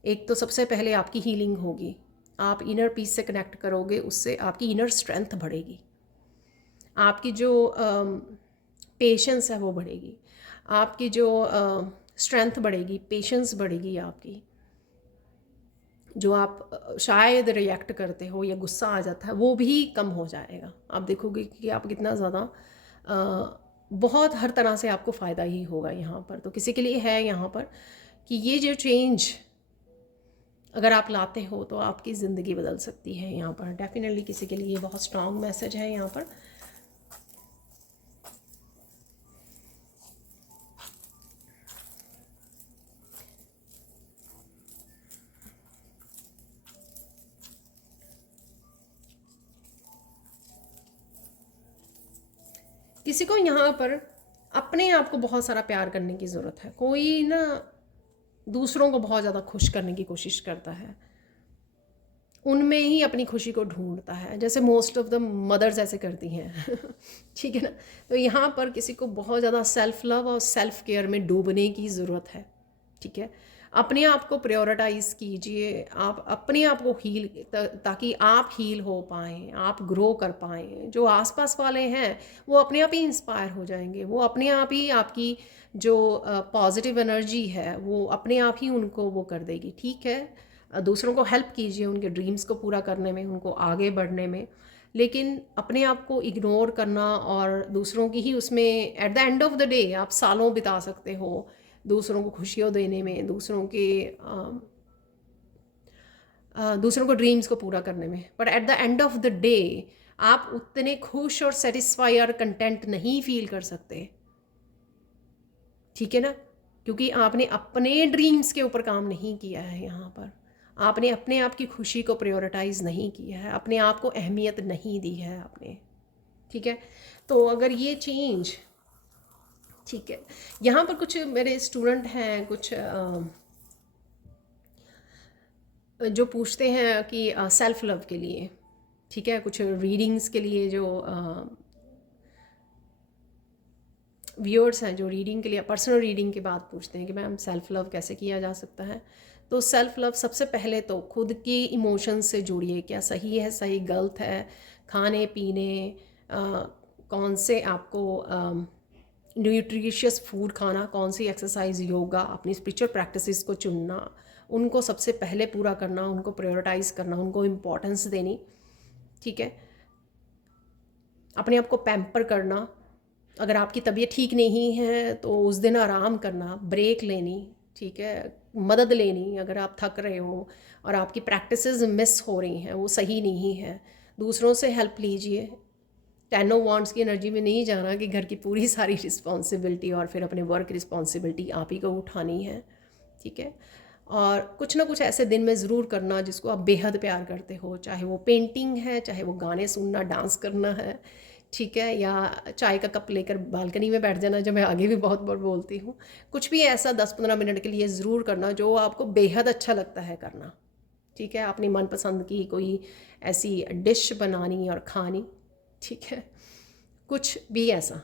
एक तो सबसे पहले आपकी हीलिंग होगी, आप इनर पीस से कनेक्ट करोगे, उससे आपकी इनर स्ट्रेंथ बढ़ेगी, आपकी जो पेशेंस है वो बढ़ेगी, आपकी जो स्ट्रेंथ बढ़ेगी, पेशेंस बढ़ेगी आपकी। जो आप शायद रिएक्ट करते हो या गुस्सा आ जाता है वो भी कम हो जाएगा। आप देखोगे कि आप कितना ज़्यादा बहुत हर तरह से आपको फ़ायदा ही होगा यहाँ पर। तो किसी के लिए है यहाँ पर कि ये जो चेंज अगर आप लाते हो तो आपकी ज़िंदगी बदल सकती है। यहाँ पर डेफिनेटली किसी के लिए बहुत स्ट्रॉन्ग मैसेज है यहाँ पर। किसी को यहाँ पर अपने आप को बहुत सारा प्यार करने की ज़रूरत है। कोई ना दूसरों को बहुत ज़्यादा खुश करने की कोशिश करता है, उनमें ही अपनी खुशी को ढूंढता है, जैसे मोस्ट ऑफ द मदर्स ऐसे करती हैं ठीक है ना। तो यहाँ पर किसी को बहुत ज़्यादा सेल्फ लव और सेल्फ केयर में डूबने की ज़रूरत है। ठीक है, अपने आप को प्रायोरिटाइज़ कीजिए, आप अपने आप को हील, ताकि आप हील हो पाएँ, आप ग्रो कर पाएँ। जो आसपास वाले हैं वो अपने आप ही इंस्पायर हो जाएंगे, वो अपने आप ही आपकी जो पॉजिटिव एनर्जी है वो अपने आप ही उनको वो कर देगी। ठीक है, दूसरों को हेल्प कीजिए उनके ड्रीम्स को पूरा करने में, उनको आगे बढ़ने में, लेकिन अपने आप को इग्नोर करना और दूसरों की ही उसमें at the end of the day आप सालों बिता सकते हो दूसरों को खुशियों देने में, दूसरों को ड्रीम्स को पूरा करने में, but at the end of the day आप उतने खुश और सेटिस्फाई और कंटेंट नहीं फील कर सकते। ठीक है ना, क्योंकि आपने अपने ड्रीम्स के ऊपर काम नहीं किया है। यहाँ पर आपने अपने आप की खुशी को प्रायोरिटाइज़ नहीं किया है, अपने आप को अहमियत नहीं दी है आपने। ठीक है, तो अगर ये चेंज, ठीक है, यहाँ पर कुछ मेरे स्टूडेंट हैं, कुछ जो पूछते हैं कि सेल्फ लव के लिए, ठीक है, कुछ रीडिंग्स के लिए जो व्यूअर्स हैं जो रीडिंग के लिए पर्सनल रीडिंग के बाद पूछते हैं कि मैम सेल्फ लव कैसे किया जा सकता है। तो सेल्फ लव सबसे पहले तो खुद के इमोशंस से जुड़िए, क्या सही है, सही गलत है, खाने पीने, कौन से आपको न्यूट्रिशियस फूड खाना, कौन सी एक्सरसाइज, योगा, अपनी स्पिरिचुअल प्रैक्टिसेस को चुनना, उनको सबसे पहले पूरा करना, उनको प्रायोरिटाइज़ करना, उनको इम्पोर्टेंस देनी। ठीक है, अपने आप को पैम्पर करना, अगर आपकी तबीयत ठीक नहीं है तो उस दिन आराम करना, ब्रेक लेनी, ठीक है, मदद लेनी। अगर आप थक रहे हो और आपकी प्रैक्टिसेस मिस हो रही हैं, वो सही नहीं है, दूसरों से हेल्प लीजिए। 10 ऑफ वांड्स की एनर्जी में नहीं जाना कि घर की पूरी सारी रिस्पॉन्सिबिलिटी और फिर अपने वर्क रिस्पॉन्सिबिलिटी आप ही को उठानी है। ठीक है, और कुछ ना कुछ ऐसे दिन में ज़रूर करना जिसको आप बेहद प्यार करते हो, चाहे वो पेंटिंग है, चाहे वो गाने सुनना, डांस करना है, ठीक है, या चाय का कप लेकर बालकनी में बैठ जाना, जो मैं आगे भी बहुत बार बोलती हूँ। कुछ भी ऐसा 10-15 मिनट के लिए ज़रूर करना जो आपको बेहद अच्छा लगता है करना। ठीक है, अपनी मनपसंद की कोई ऐसी डिश बनानी और खानी। ठीक है, कुछ भी ऐसा।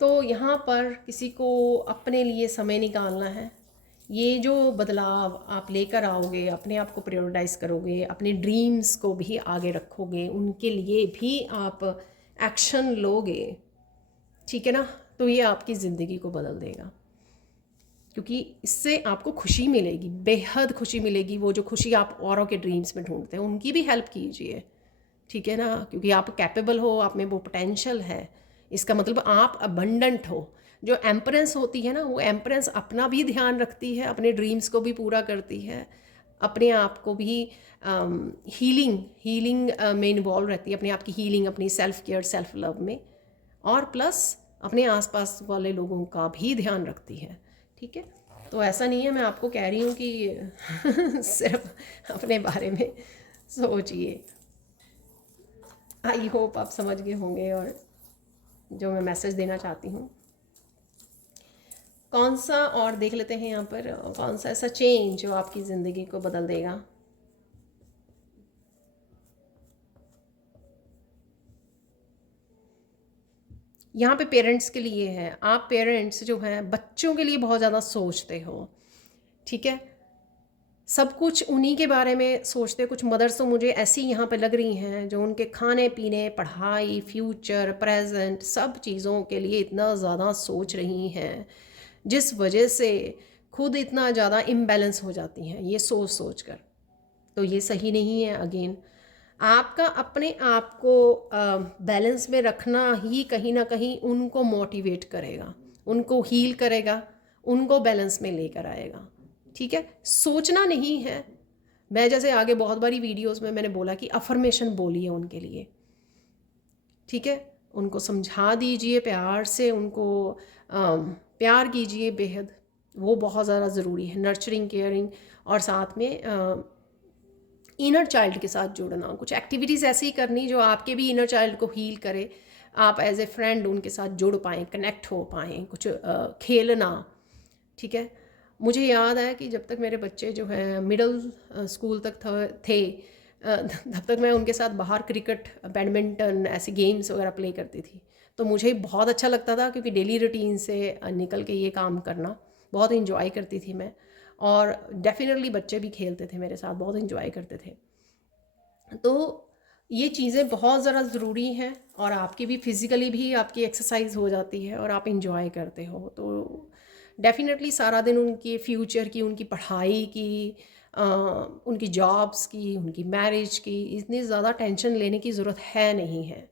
तो यहाँ पर किसी को अपने लिए समय निकालना है। ये जो बदलाव आप लेकर आओगे, अपने आप को प्रायोरिटाइज़ करोगे, अपने ड्रीम्स को भी आगे रखोगे, उनके लिए भी आप एक्शन लोगे, ठीक है ना, तो ये आपकी ज़िंदगी को बदल देगा, क्योंकि इससे आपको खुशी मिलेगी, बेहद खुशी मिलेगी। वो जो खुशी आप औरों के ड्रीम्स में ढूंढते हैं उनकी भी हेल्प कीजिए, ठीक है ना, क्योंकि आप कैपेबल हो, आप में वो पोटेंशियल है। इसका मतलब आप अबंडेंट हो। जो एम्परेंस होती है ना, वो एम्परेंस अपना भी ध्यान रखती है, अपने ड्रीम्स को भी पूरा करती है, अपने आप को भी हीलिंग हीलिंग में इन्वॉल्व रहती है, अपने आप की हीलिंग, अपनी सेल्फ केयर, सेल्फ लव में, और प्लस अपने आसपास वाले लोगों का भी ध्यान रखती है। ठीक है, तो ऐसा नहीं है मैं आपको कह रही हूँ कि सिर्फ अपने बारे में सोचिए। आई होप आप समझ गए होंगे और जो मैं मैसेज देना चाहती हूँ। कौन सा और देख लेते हैं यहाँ पर, कौन सा ऐसा चेंज जो आपकी ज़िंदगी को बदल देगा। यहाँ पे पेरेंट्स के लिए है। आप पेरेंट्स जो हैं बच्चों के लिए बहुत ज़्यादा सोचते हो, ठीक है, सब कुछ उन्हीं के बारे में सोचते। कुछ मदर्स तो मुझे ऐसी यहाँ पे लग रही हैं जो उनके खाने पीने, पढ़ाई, फ्यूचर, प्रेजेंट, सब चीज़ों के लिए इतना ज़्यादा सोच रही हैं, जिस वजह से खुद इतना ज़्यादा इम्बैलेंस हो जाती हैं ये सोच सोच कर। तो ये सही नहीं है। अगेन आपका अपने आप को बैलेंस में रखना ही कहीं ना कहीं उनको मोटिवेट करेगा, उनको हील करेगा, उनको बैलेंस में लेकर आएगा। ठीक है, सोचना नहीं है। मैं जैसे आगे बहुत बारी वीडियोस में मैंने बोला कि अफर्मेशन बोलिए उनके लिए, ठीक है, उनको समझा दीजिए प्यार से, उनको प्यार कीजिए बेहद, वो बहुत ज़्यादा ज़रूरी है, नर्चरिंग, केयरिंग, और साथ में इनर चाइल्ड के साथ जुड़ना, कुछ एक्टिविटीज़ ऐसी करनी जो आपके भी इनर चाइल्ड को हील करे, आप एज ए फ्रेंड उनके साथ जुड़ पाएँ, कनेक्ट हो पाएँ, कुछ खेलना। ठीक है, मुझे याद है कि जब तक मेरे बच्चे जो हैं मिडिल स्कूल तक थे तब तक मैं उनके साथ बाहर क्रिकेट, बैडमिंटन, ऐसे गेम्स वगैरह प्ले करती थी। तो मुझे बहुत अच्छा लगता था क्योंकि डेली रूटीन से निकल के ये काम करना बहुत इंजॉय करती थी मैं, और डेफिनेटली बच्चे भी खेलते थे मेरे साथ, बहुत इंजॉय करते थे। तो ये चीज़ें बहुत ज़्यादा ज़रूरी हैं, और आपकी भी फिज़िकली भी आपकी एक्सरसाइज हो जाती है और आप इंजॉय करते हो। तो डेफिनेटली सारा दिन उनके फ्यूचर की, उनकी पढ़ाई की, उनकी जॉब्स की, उनकी मैरिज की इतनी ज़्यादा टेंशन लेने की ज़रूरत है नहीं है।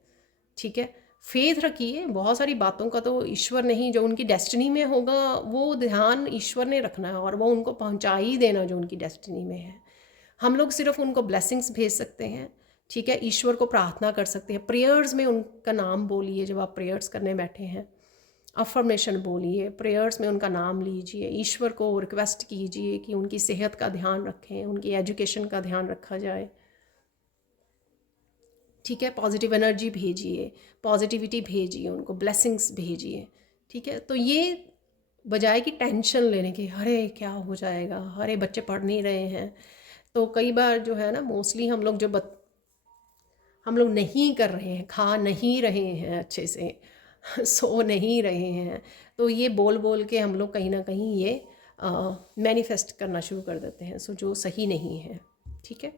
ठीक है, फेथ रखिए, बहुत सारी बातों का तो ईश्वर नहीं, जो उनकी डेस्टिनी में होगा वो ध्यान ईश्वर ने रखना है, और वो उनको पहुंचा ही देना जो उनकी डेस्टिनी में है। हम लोग सिर्फ उनको ब्लेसिंग्स भेज सकते हैं। ठीक है, ईश्वर को प्रार्थना कर सकते हैं, प्रेयर्स में उनका नाम बोलिए, जब आप प्रेयर्स करने बैठे हैं अफर्मेशन बोलिए, प्रेयर्स में उनका नाम लीजिए, ईश्वर को रिक्वेस्ट कीजिए कि उनकी सेहत का ध्यान रखें, उनकी एजुकेशन का ध्यान रखा जाए। ठीक है, पॉजिटिव एनर्जी भेजिए, पॉजिटिविटी भेजिए, उनको ब्लेसिंग्स भेजिए। ठीक है, तो ये बजाय कि टेंशन लेने की, अरे क्या हो जाएगा, अरे बच्चे पढ़ नहीं रहे हैं, तो कई बार जो है ना, मोस्टली हम लोग जो हम लोग नहीं कर रहे हैं, खा नहीं रहे हैं अच्छे से, सो नहीं रहे हैं, तो ये बोल बोल के हम लोग कहीं ना कहीं ये मैनिफेस्ट करना शुरू कर देते हैं, सो जो सही नहीं है। ठीक है,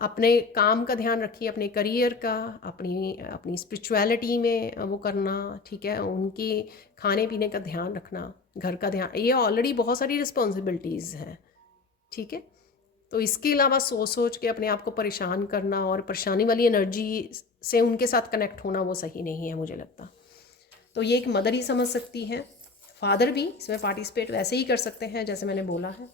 अपने काम का ध्यान रखिए, अपने करियर का, अपनी अपनी स्पिरिचुअलिटी में वो करना। ठीक है, उनके खाने पीने का ध्यान रखना, घर का ध्यान, ये ऑलरेडी बहुत सारी रिस्पॉन्सिबिलिटीज़ हैं। ठीक है, तो इसके अलावा सोच सोच के अपने आप को परेशान करना और परेशानी वाली एनर्जी से उनके साथ कनेक्ट होना, वो सही नहीं है मुझे लगता। तो ये एक मदर ही समझ सकती है, फादर भी इसमें पार्टिसिपेट वैसे ही कर सकते हैं जैसे मैंने बोला है।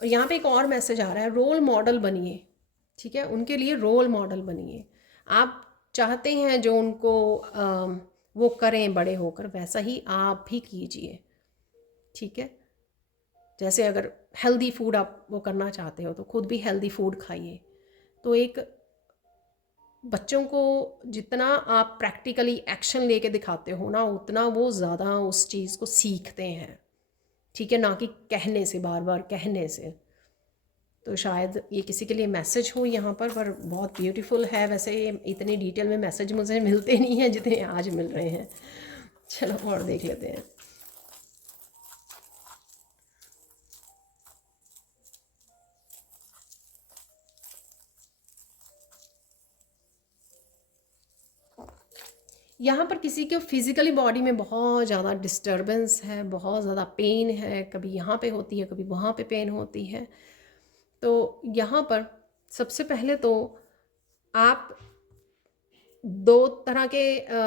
और यहाँ पे एक और मैसेज आ रहा है, रोल मॉडल बनिए। ठीक है, उनके लिए रोल मॉडल बनिए। आप चाहते हैं जो उनको वो करें बड़े होकर, वैसा ही आप भी कीजिए। ठीक है, जैसे अगर हेल्दी फूड आप वो करना चाहते हो तो खुद भी हेल्दी फूड खाइए। तो एक बच्चों को जितना आप प्रैक्टिकली एक्शन लेके दिखाते हो ना, उतना वो ज़्यादा उस चीज़ को सीखते हैं। ठीक है, ना कि कहने से, बार बार कहने से। तो शायद ये किसी के लिए मैसेज हो यहाँ पर बहुत ब्यूटीफुल है। वैसे इतनी डिटेल में मैसेज मुझे मिलते नहीं हैं जितने आज मिल रहे हैं। चलो और देख लेते हैं। यहाँ पर किसी के फिज़िकली बॉडी में बहुत ज़्यादा डिस्टर्बेंस है, बहुत ज़्यादा पेन है, कभी यहाँ पे होती है, कभी वहाँ पे पेन होती है। तो यहाँ पर सबसे पहले तो आप दो तरह के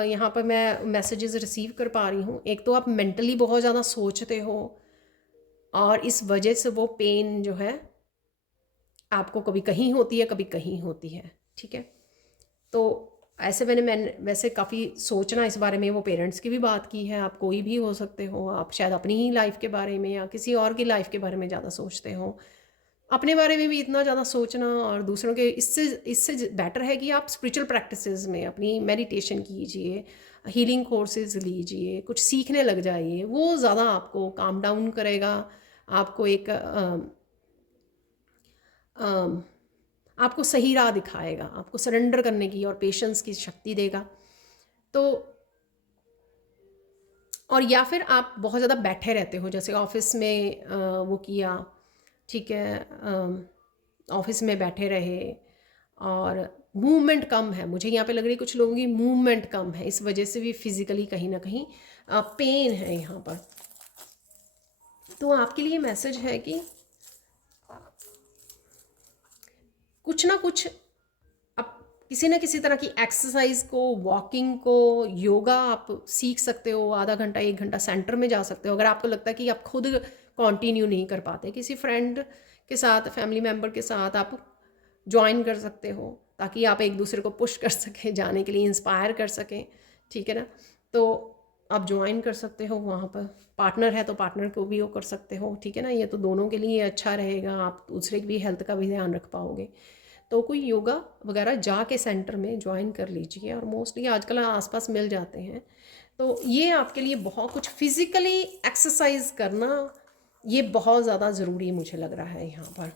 यहाँ पर मैं मैसेजेस रिसीव कर पा रही हूँ। एक तो आप मेंटली बहुत ज़्यादा सोचते हो और इस वजह से वो पेन जो है आपको कभी कहीं होती है, कभी कहीं होती है, ठीक है। तो ऐसे मैंने वैसे काफ़ी सोचना इस बारे में, वो पेरेंट्स की भी बात की है, आप कोई भी हो सकते हो, आप शायद अपनी ही लाइफ के बारे में या किसी और की लाइफ के बारे में ज़्यादा सोचते हो। अपने बारे में भी इतना ज़्यादा सोचना और दूसरों के, इससे इससे बेटर है कि आप स्पिरिचुअल प्रैक्टिसेस में अपनी मेडिटेशन कीजिए, हीलिंग कोर्सेज लीजिए, कुछ सीखने लग जाइए, वो ज़्यादा आपको काम डाउन करेगा, आपको एक आपको सही राह दिखाएगा, आपको सरेंडर करने की और पेशेंस की शक्ति देगा। तो और या फिर आप बहुत ज़्यादा बैठे रहते हो, जैसे ऑफिस में वो किया, ठीक है, ऑफिस में बैठे रहे और मूवमेंट कम है, मुझे यहाँ पे लग रही है कुछ लोगों की मूवमेंट कम है, इस वजह से भी फिज़िकली कहीं ना कहीं पेन है यहाँ पर। तो आपके लिए मैसेज है कि कुछ ना कुछ आप किसी न किसी तरह की एक्सरसाइज को, वॉकिंग को, योगा आप सीख सकते हो, आधा घंटा 1 घंटा सेंटर में जा सकते हो। अगर आपको लगता है कि आप खुद कंटिन्यू नहीं कर पाते, किसी फ्रेंड के साथ, फैमिली मेम्बर के साथ आप ज्वाइन कर सकते हो, ताकि आप एक दूसरे को पुश कर सकें जाने के लिए, इंस्पायर कर सकें, ठीक है ना। तो आप ज्वाइन कर सकते हो वहाँ पर, पार्टनर है तो पार्टनर को भी वो कर सकते हो, ठीक है ना। ये तो दोनों के लिए अच्छा रहेगा, आप दूसरे की भी हेल्थ का भी ध्यान रख पाओगे। तो कोई योगा वगैरह जाके सेंटर में ज्वाइन कर लीजिए, और मोस्टली आजकल आसपास मिल जाते हैं। तो ये आपके लिए बहुत कुछ फिज़िकली एक्सरसाइज करना, ये बहुत ज़्यादा ज़रूरी मुझे लग रहा है यहाँ पर।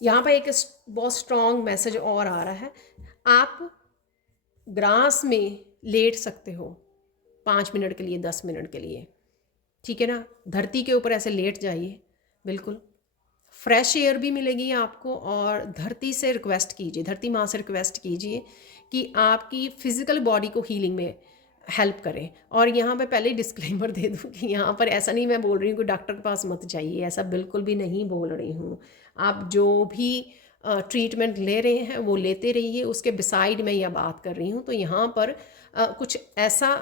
यहाँ पर एक बहुत स्ट्रॉन्ग मैसेज और आ रहा है, आप ग्रास में लेट सकते हो 5 मिनट के लिए, 10 मिनट के लिए, ठीक है ना। धरती के ऊपर ऐसे लेट जाइए, बिल्कुल फ्रेश एयर भी मिलेगी आपको, और धरती से रिक्वेस्ट कीजिए, धरती माँ से रिक्वेस्ट कीजिए कि आपकी फिज़िकल बॉडी को हीलिंग में हेल्प करें। और यहाँ पे पहले ही डिस्क्लेमर दे दूँ कि यहाँ पर ऐसा नहीं मैं बोल रही हूँ कि डॉक्टर के पास मत जाइए, ऐसा बिल्कुल भी नहीं बोल रही हूँ। आप जो भी ट्रीटमेंट ले रहे हैं वो लेते रहिए, उसके बिसाइड मैं यह बात कर रही हूँ। तो यहाँ पर कुछ ऐसा,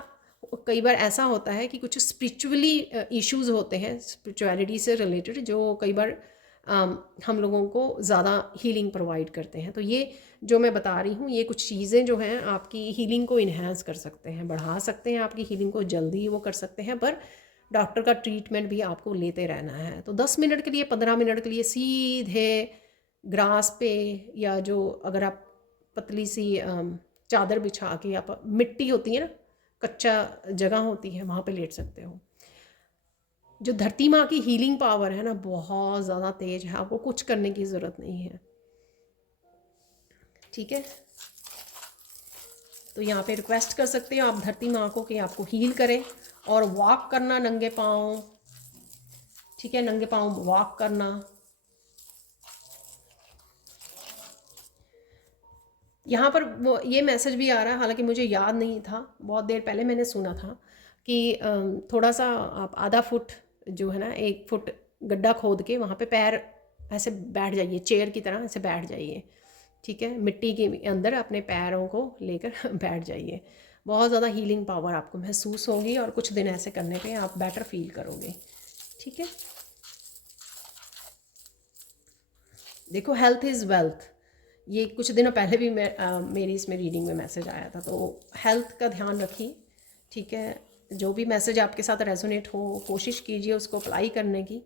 कई बार ऐसा होता है कि कुछ स्पिरिचुअली इश्यूज होते हैं, स्पिरिचुअलिटी से रिलेटेड, जो कई बार हम लोगों को ज़्यादा हीलिंग प्रोवाइड करते हैं। तो ये जो मैं बता रही हूँ, ये कुछ चीज़ें जो हैं आपकी हीलिंग को इन्हेंस कर सकते हैं, बढ़ा सकते हैं, आपकी हीलिंग को जल्दी वो कर सकते हैं। पर डॉक्टर का ट्रीटमेंट भी आपको लेते रहना है। तो 10 मिनट के लिए, 15 मिनट के लिए सीधे ग्रास पे, या जो अगर आप पतली सी चादर बिछा के, आप मिट्टी होती है ना, कच्चा जगह होती है, वहाँ पे लेट सकते हो। जो धरती माँ की हीलिंग पावर है ना, बहुत ज़्यादा तेज है, आपको कुछ करने की ज़रूरत नहीं है, ठीक है। तो यहाँ पे रिक्वेस्ट कर सकते हो आप धरती माँ को कि आपको हील करें। और वॉक करना नंगे पाँव, ठीक है, नंगे पाँव वॉक करना। यहाँ पर वो ये मैसेज भी आ रहा है, हालांकि मुझे याद नहीं था, बहुत देर पहले मैंने सुना था कि थोड़ा सा आप आधा फुट जो है ना, 1 फुट गड्ढा खोद के वहाँ पे पैर ऐसे बैठ जाइए, चेयर की तरह ऐसे बैठ जाइए, ठीक है, मिट्टी के अंदर अपने पैरों को लेकर बैठ जाइए। बहुत ज़्यादा हीलिंग पावर आपको महसूस होगी, और कुछ दिन ऐसे करने पे आप बेटर फील करोगे, ठीक है। देखो, हेल्थ इज़ वेल्थ, ये कुछ दिनों पहले भी मेरी इसमें रीडिंग में मैसेज आया था। तो हेल्थ का ध्यान रखिए, ठीक है। जो भी मैसेज आपके साथ रेजोनेट हो, कोशिश कीजिए उसको अप्लाई करने की।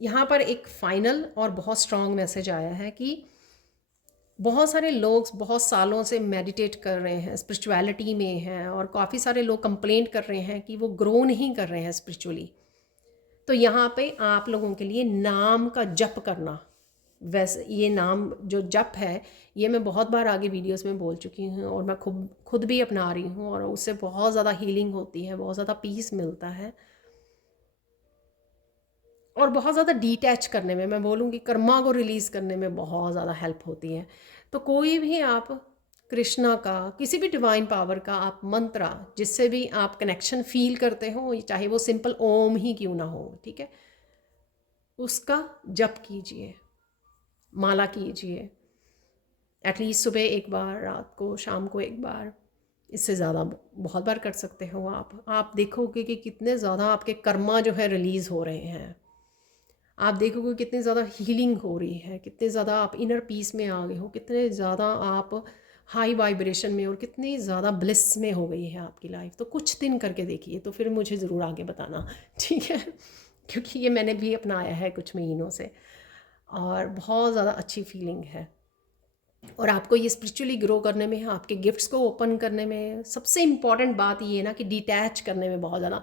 यहाँ पर एक फाइनल और बहुत स्ट्रॉन्ग मैसेज आया है कि बहुत सारे लोग बहुत सालों से मेडिटेट कर रहे हैं, स्पिरिचुअलिटी में हैं, और काफ़ी सारे लोग कंप्लेंट कर रहे हैं कि वो ग्रो नहीं कर रहे हैं स्पिरिचुअली। तो यहाँ पे आप लोगों के लिए नाम का जप करना, वैसे ये नाम जो जप है, ये मैं बहुत बार आगे वीडियोस में बोल चुकी हूँ, और मैं खुद भी अपना रही हूँ, और उससे बहुत ज़्यादा हीलिंग होती है, बहुत ज़्यादा पीस मिलता है। और बहुत ज़्यादा डिटैच करने में, मैं बोलूँगी कर्मा को रिलीज़ करने में बहुत ज़्यादा हेल्प होती है। तो कोई भी आप कृष्णा का, किसी भी डिवाइन पावर का आप मंत्रा, जिससे भी आप कनेक्शन फील करते हो, चाहे वो सिंपल ओम ही क्यों ना हो, ठीक है, उसका जप कीजिए, माला कीजिए, एटलीस्ट सुबह एक बार, रात को, शाम को एक बार, इससे ज़्यादा बहुत बार कर सकते हो आप देखोगे कि कितने ज़्यादा आपके कर्मा जो है रिलीज़ हो रहे हैं। आप देखोगे कितनी ज़्यादा हीलिंग हो रही है, कितने ज़्यादा आप इनर पीस में आ गए हो, कितने ज़्यादा आप हाई वाइब्रेशन में और कितनी ज़्यादा ब्लिस में हो गई है आपकी लाइफ। तो कुछ दिन करके देखिए, तो फिर मुझे ज़रूर आगे बताना, ठीक है, क्योंकि ये मैंने भी अपनाया है कुछ महीनों से और बहुत ज़्यादा अच्छी फीलिंग है। और आपको ये स्पिरिचुअली ग्रो करने में, आपके गिफ्ट्स को ओपन करने में सबसे इम्पॉर्टेंट बात ये है ना कि डिटैच करने में बहुत ज़्यादा,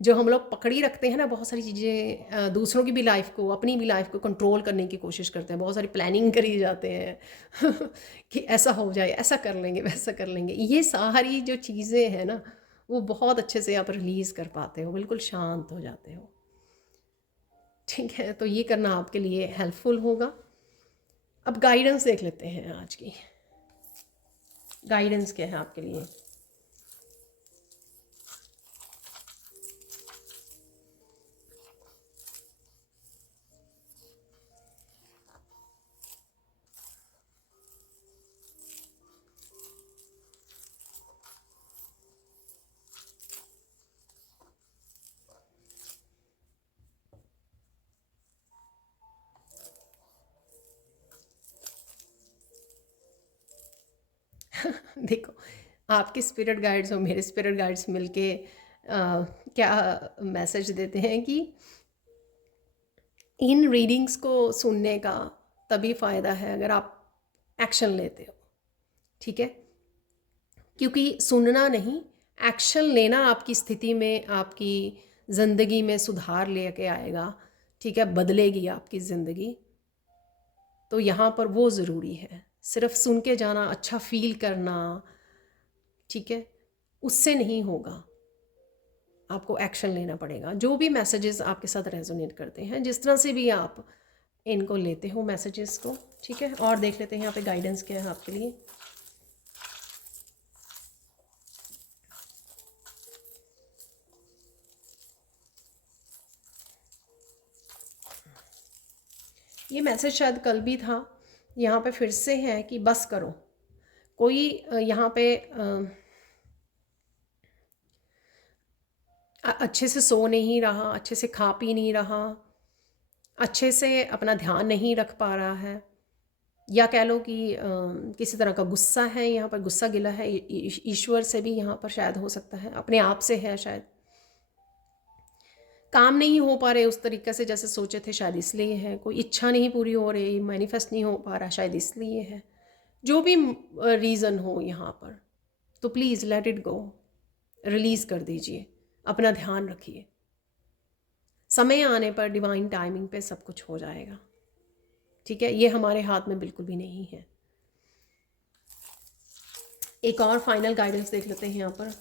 जो हम लोग पकड़ी रखते हैं ना बहुत सारी चीज़ें, दूसरों की भी लाइफ को, अपनी भी लाइफ को कंट्रोल करने की कोशिश करते हैं, बहुत सारी प्लानिंग करी जाते हैं कि ऐसा हो जाए, ऐसा कर लेंगे, वैसा कर लेंगे, ये सारी जो चीज़ें हैं ना वो बहुत अच्छे से आप रिलीज़ कर पाते हो, बिल्कुल शांत हो जाते हो, ठीक है। तो ये करना आपके लिए हेल्पफुल होगा। अब गाइडेंस देख लेते हैं, आज की गाइडेंस क्या है आपके लिए। देखो, आपके स्पिरिट गाइड्स और मेरे स्पिरिट गाइड्स मिलके क्या मैसेज देते हैं कि इन रीडिंग्स को सुनने का तभी फ़ायदा है अगर आप एक्शन लेते हो, ठीक है, क्योंकि सुनना नहीं, एक्शन लेना आपकी स्थिति में, आपकी ज़िंदगी में सुधार लेके आएगा, ठीक है, बदलेगी आपकी ज़िंदगी। तो यहाँ पर वो ज़रूरी है, सिर्फ सुन के जाना, अच्छा फील करना, ठीक है, उससे नहीं होगा, आपको एक्शन लेना पड़ेगा। जो भी मैसेजेस आपके साथ रेजोनेट करते हैं, जिस तरह से भी आप इनको लेते हो मैसेजेस को, ठीक है। और देख लेते हैं यहाँ पे गाइडेंस क्या है आपके लिए। ये मैसेज शायद कल भी था, यहाँ पे फिर से है कि बस करो। कोई यहाँ पे अच्छे से सो नहीं रहा, अच्छे से खा पी नहीं रहा, अच्छे से अपना ध्यान नहीं रख पा रहा है, या कह लो कि किसी तरह का गुस्सा है, यहाँ पर गुस्सा गिला है, ईश्वर से भी यहाँ पर शायद हो सकता है, अपने आप से है शायद, काम नहीं हो पा रहे उस तरीके से जैसे सोचे थे, शायद इसलिए है, कोई इच्छा नहीं पूरी हो रही, मैनिफेस्ट नहीं हो पा रहा, शायद इसलिए है, जो भी रीज़न हो यहाँ पर, तो please let it go, release कर दीजिए, अपना ध्यान रखिए, समय आने पर डिवाइन टाइमिंग पे सब कुछ हो जाएगा, ठीक है, ये हमारे हाथ में बिल्कुल भी नहीं है। एक और फाइनल गाइडेंस देख लेते हैं यहाँ पर।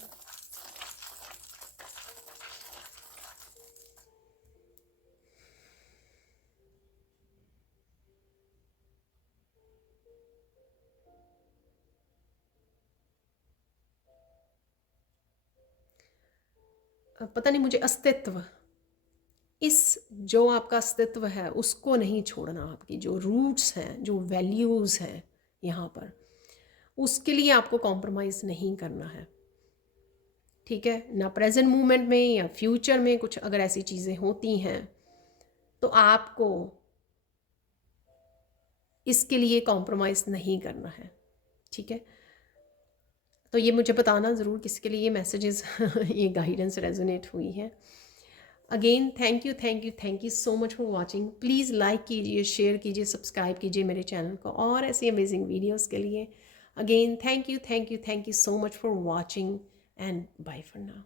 पता नहीं मुझे अस्तित्व, इस जो आपका अस्तित्व है उसको नहीं छोड़ना, आपकी जो रूट्स हैं, जो वैल्यूज़ हैं यहाँ पर, उसके लिए आपको कॉम्प्रोमाइज़ नहीं करना है, ठीक है ना। प्रेजेंट मोमेंट में या फ्यूचर में कुछ अगर ऐसी चीज़ें होती हैं तो आपको इसके लिए कॉम्प्रोमाइज़ नहीं करना है, ठीक है। तो ये मुझे बताना ज़रूर किसके लिए ये मैसेजेस ये गाइडेंस रेजोनेट हुई है। Again thank you, thank you, thank you so much for watching. Please like कीजिए, शेयर कीजिए, सब्सक्राइब कीजिए मेरे चैनल को और ऐसी अमेजिंग वीडियोस के लिए। Again thank you, thank you, thank you so much for watching and bye for now.